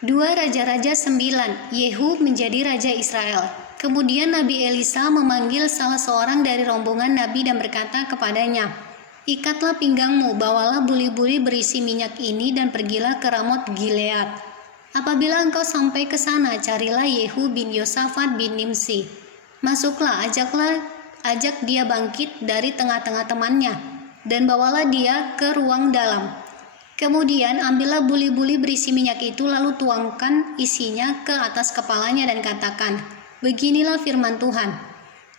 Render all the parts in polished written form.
2 Raja-Raja 9, Yehu menjadi Raja Israel. Kemudian Nabi Elisa memanggil salah seorang dari rombongan Nabi dan berkata kepadanya, "Ikatlah pinggangmu, bawalah buli-buli berisi minyak ini dan pergilah ke Ramot Gilead. Apabila engkau sampai ke sana, carilah Yehu bin Yosafat bin Nimsi. Masuklah, ajak dia bangkit dari tengah-tengah temannya, dan bawalah dia ke ruang dalam. Kemudian ambillah buli-buli berisi minyak itu, lalu tuangkan isinya ke atas kepalanya dan katakan, beginilah firman Tuhan,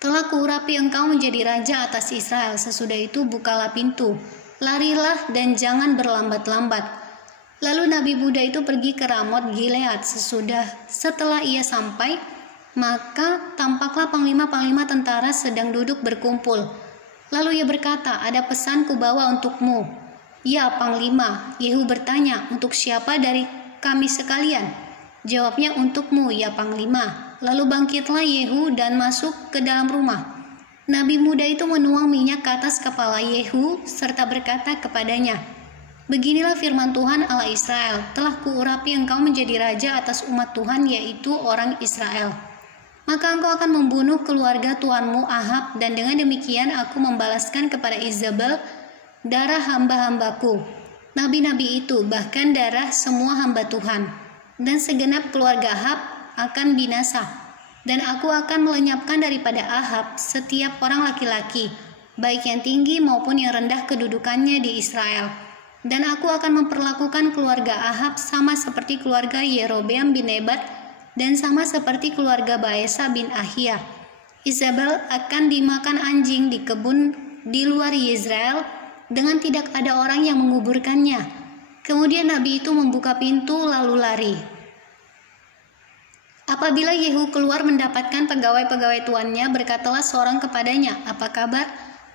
telah kuurapi engkau menjadi raja atas Israel. Sesudah itu bukalah pintu, larilah dan jangan berlambat-lambat." Lalu Nabi muda itu pergi ke Ramot Gilead. Setelah ia sampai, maka tampaklah panglima-panglima tentara sedang duduk berkumpul. Lalu ia berkata, "Ada pesan kubawa untukmu." "Ya, Panglima." Yehu bertanya, "Untuk siapa dari kami sekalian?" Jawabnya, "Untukmu, ya Panglima." Lalu bangkitlah Yehu dan masuk ke dalam rumah. Nabi muda itu menuang minyak ke atas kepala Yehu serta berkata kepadanya, "Beginilah firman Tuhan Allah Israel, telah kuurapi engkau menjadi raja atas umat Tuhan, yaitu orang Israel. Maka engkau akan membunuh keluarga tuanmu Ahab, dan dengan demikian aku membalaskan kepada Izabel darah hamba-hambaku, nabi-nabi itu, bahkan darah semua hamba Tuhan. Dan segenap keluarga Ahab akan binasa. Dan aku akan melenyapkan daripada Ahab setiap orang laki-laki, baik yang tinggi maupun yang rendah kedudukannya di Israel. Dan aku akan memperlakukan keluarga Ahab sama seperti keluarga Yerobeam bin Nebat, dan sama seperti keluarga Baesa bin Ahia. Izabel akan dimakan anjing di kebun di luar Yezreel, dengan tidak ada orang yang menguburkannya." Kemudian Nabi itu membuka pintu lalu lari. Apabila Yehu keluar mendapatkan pegawai-pegawai tuannya, berkatalah seorang kepadanya, "Apa kabar?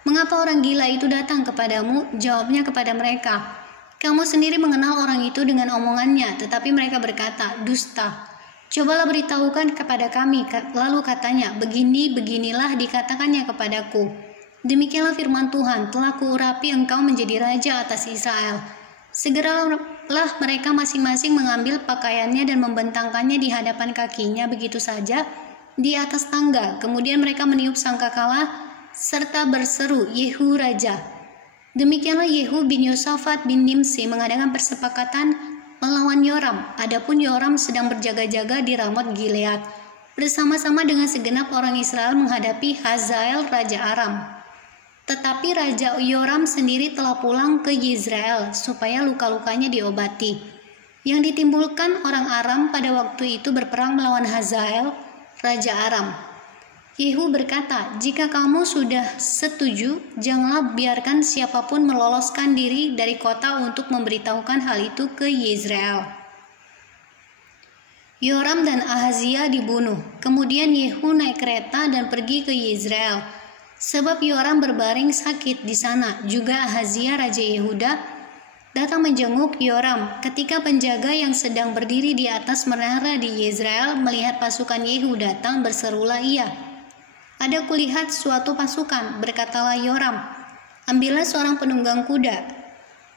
Mengapa orang gila itu datang kepadamu?" Jawabnya kepada mereka, "Kamu sendiri mengenal orang itu dengan omongannya." Tetapi mereka berkata, "Dusta. Cobalah beritahukan kepada kami." Lalu katanya, "Beginilah dikatakannya kepadaku. Demikianlah firman Tuhan, telah kuurapi engkau menjadi raja atas Israel." Segeralah mereka masing-masing mengambil pakaiannya dan membentangkannya di hadapan kakinya begitu saja di atas tangga. Kemudian mereka meniup sangkakala serta berseru, "Yehu raja." Demikianlah Yehu bin Yosafat bin Nimsi mengadakan persepakatan melawan Yoram. Adapun Yoram sedang berjaga-jaga di Ramot Gilead bersama-sama dengan segenap orang Israel menghadapi Hazael raja Aram. Tetapi Raja Yoram sendiri telah pulang ke Yezreel supaya luka-lukanya diobati, yang ditimbulkan orang Aram pada waktu itu berperang melawan Hazael, Raja Aram. Yehu berkata, "Jika kamu sudah setuju, janganlah biarkan siapapun meloloskan diri dari kota untuk memberitahukan hal itu ke Yezreel." Yoram dan Ahazia dibunuh. Kemudian Yehu naik kereta dan pergi ke Yezreel, sebab Yoram berbaring sakit di sana. Juga Ahazia raja Yehuda datang menjenguk Yoram. Ketika penjaga yang sedang berdiri di atas menara di Yezreel melihat pasukan Yehu datang, berserulah ia, "Ada kulihat suatu pasukan." Berkatalah Yoram, "Ambillah seorang penunggang kuda,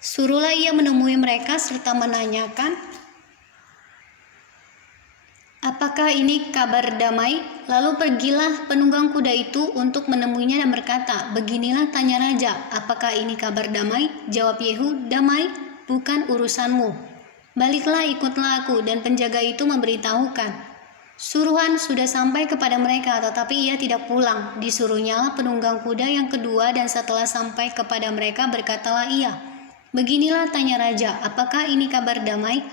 suruhlah ia menemui mereka serta menanyakan, apakah ini kabar damai?" Lalu pergilah penunggang kuda itu untuk menemuinya dan berkata, "Beginilah tanya raja, apakah ini kabar damai?" Jawab Yehu, "Damai, bukan urusanmu. Baliklah, ikutlah aku." Dan penjaga itu memberitahukan, suruhan sudah sampai kepada mereka, tetapi ia tidak pulang. Disuruhnyalah penunggang kuda yang kedua, dan setelah sampai kepada mereka berkatalah ia, "Beginilah tanya raja, apakah ini kabar damai?"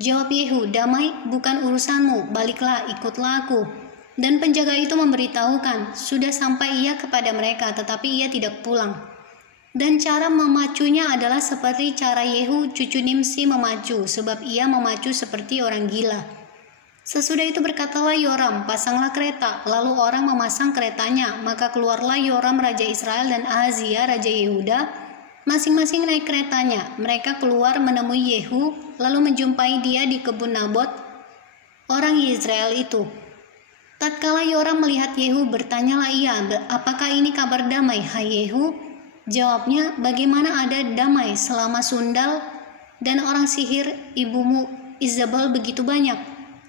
Jawab Yehu, "Damai, bukan urusanmu. Baliklah, ikutlah aku." Dan penjaga itu memberitahukan, sudah sampai ia kepada mereka, tetapi ia tidak pulang. Dan cara memacunya adalah seperti cara Yehu cucu Nimsi memacu, sebab ia memacu seperti orang gila. Sesudah itu berkatalah Yoram, "Pasanglah kereta." Lalu orang memasang keretanya. Maka keluarlah Yoram raja Israel dan Ahazia raja Yehuda, masing-masing naik keretanya. Mereka keluar menemui Yehu, lalu menjumpai dia di kebun Nabot, orang Yezreel itu. Tatkala Yoram melihat Yehu, bertanyalah ia, "Apakah ini kabar damai, hai Yehu?" Jawabnya, "Bagaimana ada damai selama Sundal dan orang sihir ibumu Izabel begitu banyak.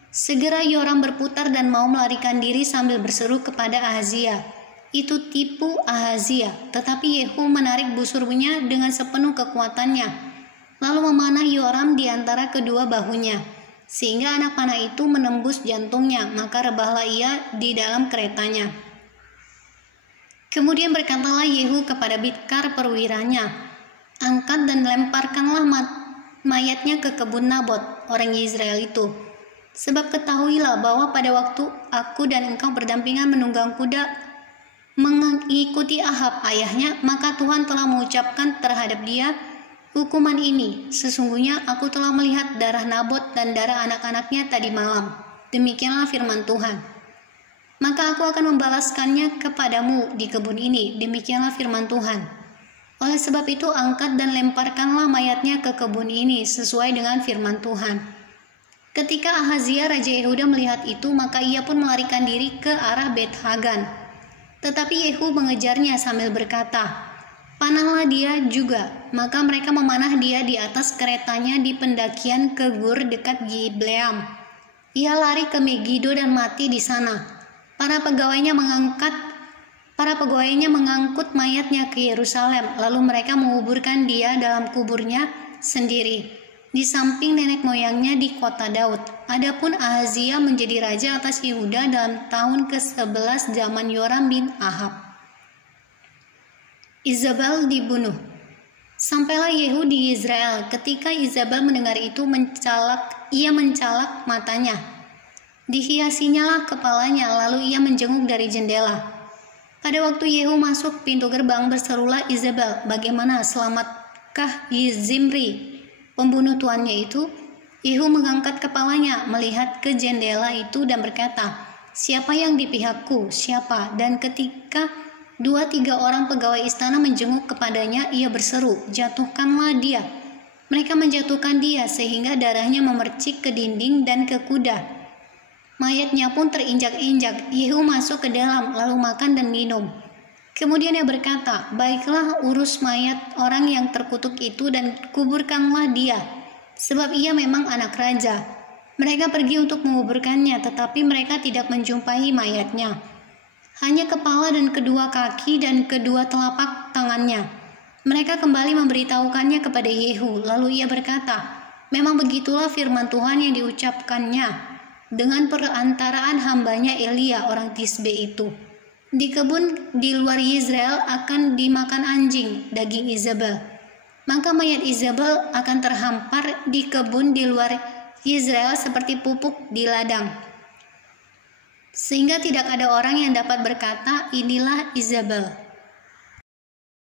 Segera Yoram berputar dan mau melarikan diri sambil berseru kepada Ahazia. Itu tipu Ahazia, tetapi Yehu menarik busurnya dengan sepenuh kekuatannya, lalu memanah Yoram di antara kedua bahunya, sehingga anak panah itu menembus jantungnya, maka rebahlah ia di dalam keretanya. Kemudian berkatalah Yehu kepada Bidkar perwiranya, angkat dan lemparkanlah mayatnya ke kebun Nabot, orang Israel itu. Sebab ketahuilah bahwa pada waktu aku dan engkau berdampingan menunggang kuda mengikuti Ahab ayahnya, maka Tuhan telah mengucapkan terhadap dia hukuman ini. Sesungguhnya aku telah melihat darah Nabot dan darah anak-anaknya tadi malam. Demikianlah firman Tuhan. Maka aku akan membalaskannya kepadamu di kebun ini. Demikianlah firman Tuhan. Oleh sebab itu angkat dan lemparkanlah mayatnya ke kebun ini sesuai dengan firman Tuhan. Ketika Ahazia Raja Yehuda melihat itu, maka ia pun melarikan diri ke arah Bet Hagan. Tetapi Yehu mengejarnya sambil berkata, panahlah dia juga. Maka mereka memanah dia di atas keretanya di pendakian ke Gur dekat Gibleam. Ia lari ke Megido dan mati di sana. Para pegawainya mengangkut mayatnya ke Yerusalem, lalu mereka menguburkan dia dalam kuburnya sendiri di samping nenek moyangnya di kota Daud. Adapun Ahazia menjadi raja atas Yehuda dalam tahun ke-11 zaman Yoram bin Ahab. Izabel dibunuh. Sampailah Yehu di Israel. Ketika Izabel mendengar itu, ia mencalak matanya. Dihiasinyalah kepalanya, lalu ia menjenguk dari jendela. Pada waktu Yehu masuk pintu gerbang, berserulah Izabel, bagaimana, selamatkah Zimri, pembunuh tuannya itu? Yehu mengangkat kepalanya, melihat ke jendela itu dan berkata, siapa yang di pihakku? Siapa? Dan ketika 2-3 orang pegawai istana menjenguk kepadanya, ia berseru, jatuhkanlah dia. Mereka menjatuhkan dia sehingga darahnya memercik ke dinding dan ke kuda. Mayatnya pun terinjak-injak. Yehu masuk ke dalam, lalu makan dan minum. Kemudian ia berkata, baiklah, urus mayat orang yang terkutuk itu dan kuburkanlah dia, sebab ia memang anak raja. Mereka pergi untuk menguburkannya, tetapi mereka tidak menjumpai mayatnya. Hanya kepala dan kedua kaki dan kedua telapak tangannya. Mereka kembali memberitahukannya kepada Yehu, lalu ia berkata, memang begitulah firman Tuhan yang diucapkannya dengan perantaraan hambanya Elia orang Tisbe itu. Di kebun di luar Israel akan dimakan anjing daging Izabel. Maka mayat Izabel akan terhampar di kebun di luar Israel seperti pupuk di ladang, sehingga tidak ada orang yang dapat berkata, inilah Izabel.